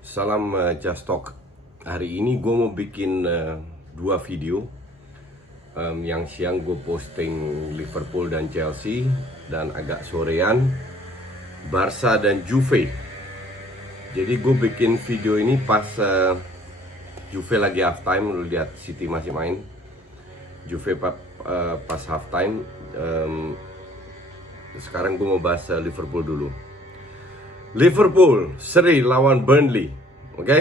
Salam Just Talk. Hari ini gue mau bikin dua video. Yang siang gue posting Liverpool dan Chelsea, dan agak sorean Barca dan Juve. Jadi gue bikin video ini pas Juve lagi half time. Lu lihat City masih main, Juve pas half time. Sekarang gue mau bahas Liverpool dulu. Liverpool seri lawan Burnley, oke?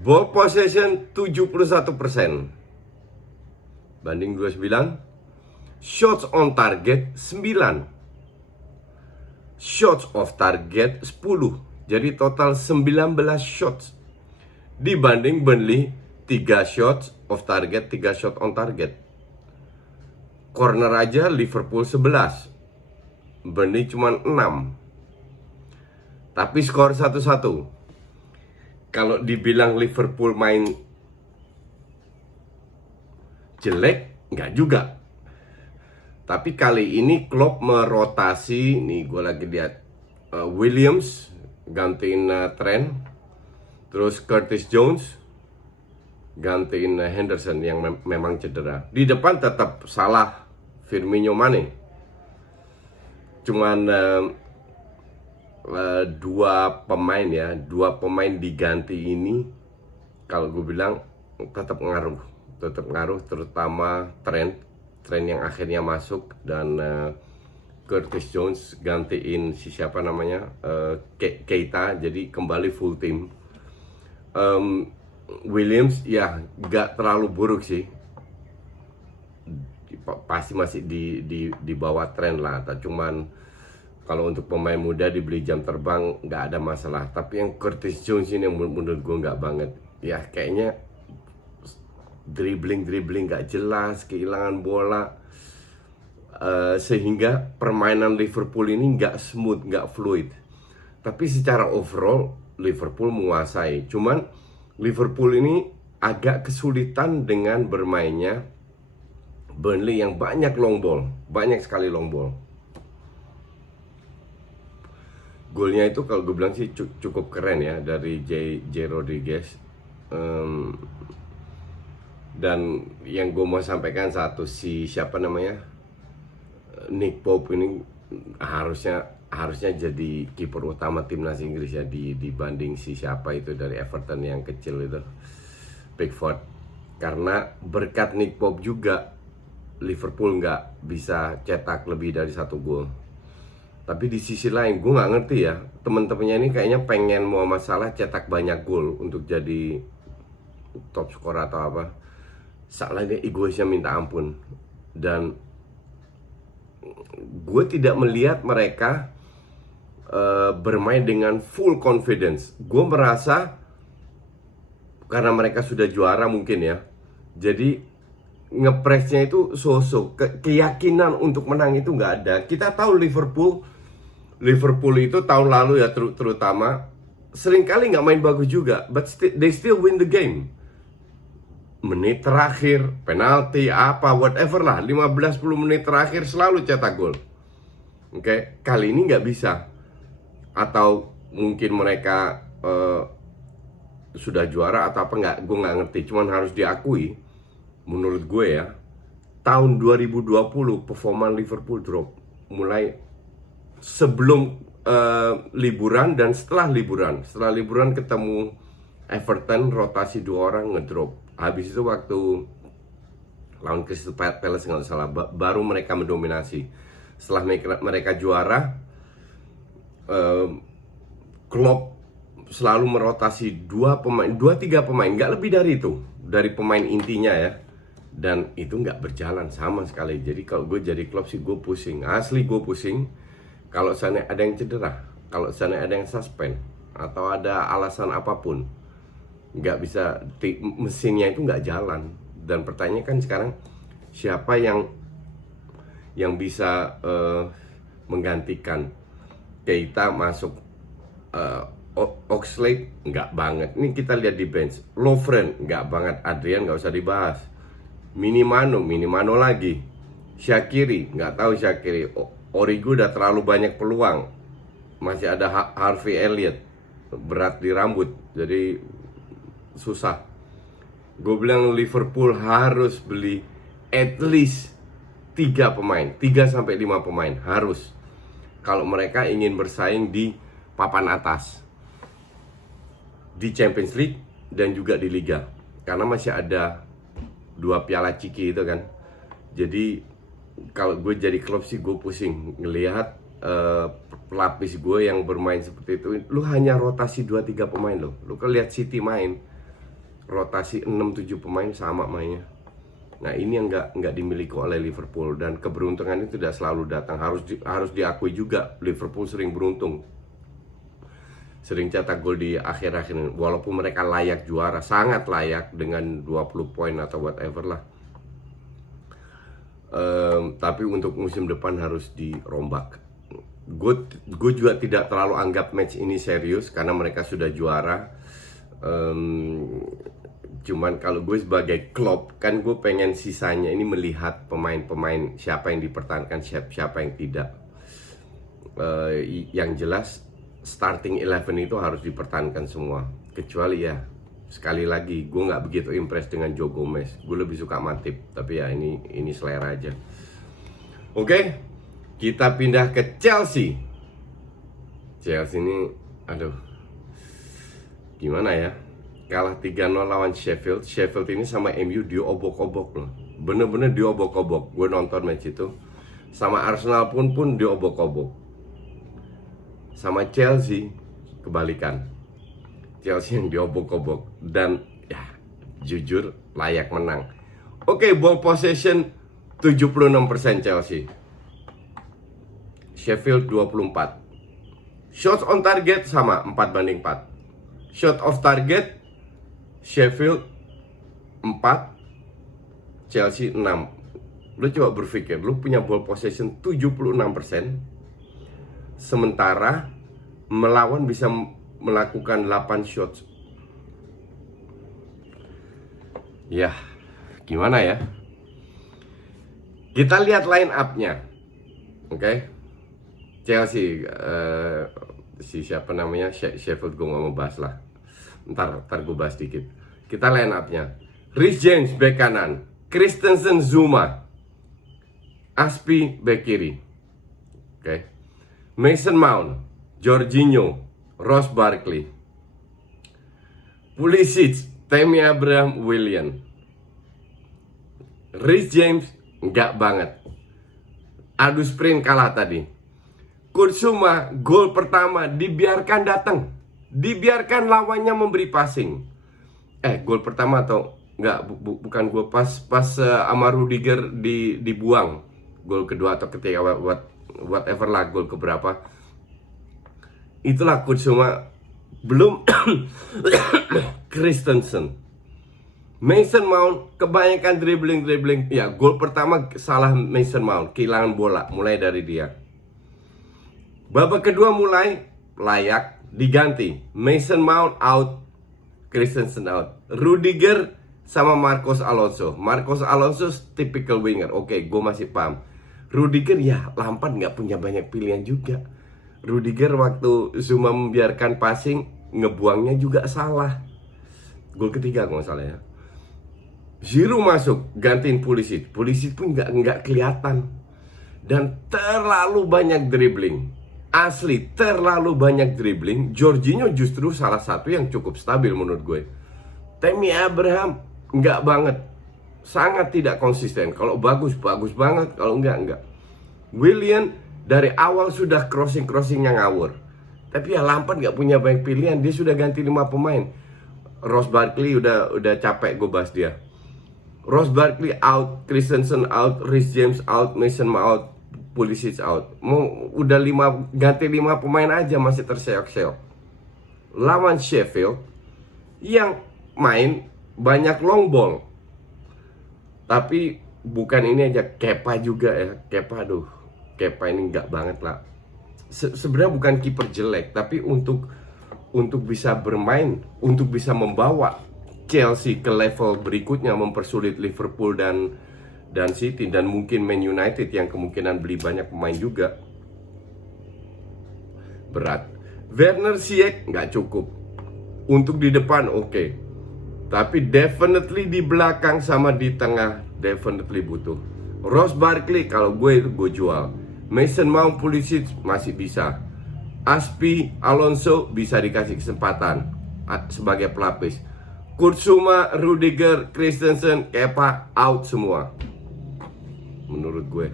Ball possession 71% banding 29. Shots on target 9. Shots off target 10. Jadi total 19 shots. Dibanding Burnley 3 shots off target, 3 shot on target. Corner aja Liverpool 11, Burnley cuma 6. Tapi skor 1-1. Kalau dibilang Liverpool main jelek, nggak juga. Tapi kali ini Klopp merotasi. Nih gue lagi lihat Williams gantiin Trent, terus Curtis Jones gantiin Henderson yang memang cedera. Di depan tetap Salah, Firmino, Mane. Cuman dua pemain diganti ini, kalau gue bilang tetap ngaruh, terutama Trent yang akhirnya masuk, dan Curtis Jones gantiin siapa namanya, Keita, jadi kembali full team. Williams ya gak terlalu buruk sih, pasti masih di bawah Trent lah. Cuman kalau untuk pemain muda dibeli jam terbang nggak ada masalah. Tapi yang Curtis Jones ini yang menurut gue nggak banget. Ya kayaknya dribbling nggak jelas, kehilangan bola, sehingga permainan Liverpool ini nggak smooth, nggak fluid. Tapi secara overall Liverpool menguasai. Cuman Liverpool ini agak kesulitan dengan bermainnya Burnley yang banyak sekali long ball. Golnya itu kalau gue bilang sih cukup keren ya, dari J. Rodriguez. Dan yang gue mau sampaikan satu, siapa namanya, Nick Pope ini harusnya jadi kiper utama timnas Inggris ya, dibanding siapa itu dari Everton yang kecil itu, Pickford. Karena berkat Nick Pope juga Liverpool nggak bisa cetak lebih dari 1 gol. Tapi di sisi lain gue nggak ngerti ya, temen-temennya ini kayaknya pengen Muhammad Salah cetak banyak gol untuk jadi top skor atau apa. Salah, dia egoisnya minta ampun. Dan gue tidak melihat mereka bermain dengan full confidence. Gue merasa karena mereka sudah juara mungkin ya, jadi ngepresnya itu sosok keyakinan untuk menang itu nggak ada. Kita tahu Liverpool itu tahun lalu ya, terutama seringkali nggak main bagus juga, but they still win the game. Menit terakhir, penalti, whatever lah, 15-10 menit terakhir selalu cetak gol. Oke, kali ini nggak bisa. Atau mungkin mereka sudah juara atau apa, nggak, gue nggak ngerti. Cuman harus diakui, menurut gue ya, tahun 2020 performa Liverpool drop. Mulai sebelum liburan dan setelah liburan ketemu Everton, rotasi 2 orang ngedrop. Habis itu waktu lawan Crystal Palace nggak salah, baru mereka mendominasi. Setelah mereka juara, Klopp selalu merotasi 2-3 pemain, nggak lebih dari itu, dari pemain intinya ya. Dan itu nggak berjalan sama sekali. Jadi kalau gue jadi Klopp sih, gue pusing. Asli gue pusing. Kalau sana ada yang cedera, kalau sana ada yang suspend, atau ada alasan apapun, nggak bisa, mesinnya itu nggak jalan. Dan pertanyaannya kan sekarang, siapa yang bisa menggantikan Keita masuk? Oxlade nggak banget. Ini kita lihat di bench, Lovren nggak banget, Adrian nggak usah dibahas, Minimano lagi, Shaqiri nggak tahu, Origi udah terlalu banyak peluang, masih ada Harvey Elliott. berat di rambut, jadi susah. Gue bilang Liverpool harus beli at least 3 pemain, 3-5 pemain harus, kalau mereka ingin bersaing di papan atas di Champions League dan juga di Liga, karena masih ada 2 piala ciki itu kan. Jadi kalau gue jadi klub sih gue pusing ngelihat pelapis gue yang bermain seperti itu. Lu hanya rotasi 2-3 pemain loh. Lu kan lihat City main rotasi 6-7 pemain sama mainnya. Nah, ini yang nggak dimiliki oleh Liverpool, dan keberuntungan itu tidak selalu datang. Harus diakui juga, Liverpool sering beruntung, sering cetak gol di akhir-akhir ini. Walaupun mereka layak juara, sangat layak dengan 20 poin atau whatever lah. Tapi untuk musim depan harus dirombak. Gue juga tidak terlalu anggap match ini serius karena mereka sudah juara. Cuman kalau gue sebagai klub kan gue pengen sisanya ini melihat pemain-pemain siapa yang dipertahankan, siapa yang tidak. Yang jelas starting 11 itu harus dipertahankan semua, kecuali ya sekali lagi gue nggak begitu impress dengan Joe Gomez. Gue lebih suka Matip, tapi ya ini selera aja. Oke, kita pindah ke Chelsea. Chelsea ini aduh, gimana ya, kalah 3-0 lawan Sheffield. Sheffield ini sama MU diobok-obok loh, bener-bener diobok-obok. Gue nonton match itu. Sama Arsenal pun diobok-obok. Sama Chelsea kebalikan, Chelsea yang diobok-obok. Dan ya jujur layak menang. Oke, ball possession 76% Chelsea, Sheffield 24. Shots on target sama 4-4. Shot off target Sheffield 4, Chelsea 6. Lu coba berpikir, lu punya ball possession 76%, sementara melawan bisa melakukan 8 shots. Ya, gimana ya? Kita lihat line up-nya. Oke. Chelsea, si siapa namanya, Sheffield, gue gak mau bahas lah. Ntar gue bahas dikit. Kita line up-nya. Reece James back kanan, Christensen, Zuma, Aspi back kiri. Oke. Mason Mount, Jorginho, Ross Barkley, Pulisic, Tammy Abraham, Willian. Reece James enggak banget. Adu sprint kalah tadi. Kurzuma gol pertama dibiarkan datang, dibiarkan lawannya memberi passing. Gol pertama atau enggak, bukan gol pas sama Rudiger dibuang. Gol kedua atau ketiga, whatever lah, gol keberapa. Itulah Kurzuma. Belum Christensen, Mason Mount kebanyakan dribbling. Ya, gol pertama salah Mason Mount, kehilangan bola mulai dari dia. Babak kedua mulai layak diganti. Mason Mount out, Christensen out. Rudiger sama Marcos Alonso. Marcos Alonso typical winger. Oke, gue masih paham. Rudiger ya, Lampard nggak punya banyak pilihan juga. Rudiger waktu Zuma membiarkan passing, ngebuangnya juga salah. Gol ketiga kalau nggak salah ya. Giroud masuk, gantiin Pulisic. Pulisic pun nggak kelihatan. Dan terlalu banyak dribbling. Asli, terlalu banyak dribbling. Jorginho justru salah satu yang cukup stabil menurut gue. Tammy Abraham nggak banget. Sangat tidak konsisten. Kalau bagus banget. Kalau enggak. Willian dari awal sudah crossing-crossingnya ngawur. Tapi ya Lampard nggak punya banyak pilihan. Dia sudah ganti 5 pemain. Ross Barkley udah capek gue bahas dia. Ross Barkley out, Christensen out, Reece James out, Mason Mount out, Pulisic out. Mau udah ganti 5 pemain aja masih terseok-seok. Lawan Sheffield yang main banyak long ball. Tapi bukan ini aja, Kepa juga ya. Kepa ini nggak banget lah. Sebenarnya bukan kiper jelek, tapi untuk bisa bermain, untuk bisa membawa Chelsea ke level berikutnya, mempersulit Liverpool dan City, dan mungkin Man United yang kemungkinan beli banyak pemain juga, berat. Werner, Ziyech nggak cukup. Untuk di depan oke. Tapi definitely di belakang sama di tengah definitely butuh. Ross Barkley kalau gue jual. Mason Mount, Pulisic masih bisa. Aspi, Alonso bisa dikasih kesempatan sebagai pelapis. Kurzuma, Rudiger, Christensen, Kepa out semua. Menurut gue.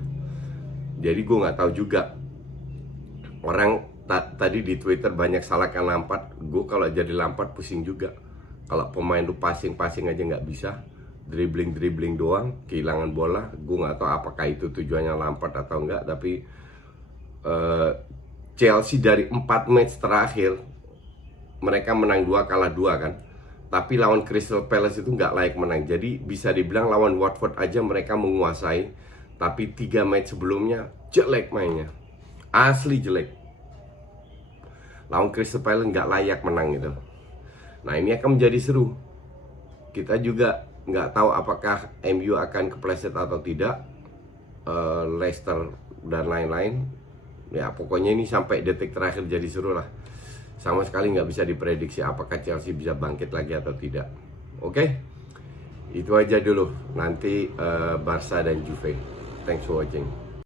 Jadi gue nggak tahu juga. Orang tadi di Twitter banyak salahkan Lampard. Gue kalau jadi Lampard pusing juga. Kalau pemain lu passing aja nggak bisa, dribbling doang, kehilangan bola. Gue nggak tahu apakah itu tujuannya Lampard atau enggak. Tapi Chelsea dari 4 match terakhir mereka menang 2 kalah 2 kan. Tapi lawan Crystal Palace itu nggak layak menang. Jadi bisa dibilang lawan Watford aja mereka menguasai. Tapi 3 match sebelumnya jelek mainnya. Asli jelek. Lawan Crystal Palace nggak layak menang gitu. Nah ini akan menjadi seru. Kita juga nggak tahu apakah MU akan kepleset atau tidak. Leicester dan lain-lain. Ya pokoknya ini sampai detik terakhir jadi seru lah. Sama sekali nggak bisa diprediksi apakah Chelsea bisa bangkit lagi atau tidak. Oke? Itu aja dulu. Nanti Barca dan Juve. Thanks for watching.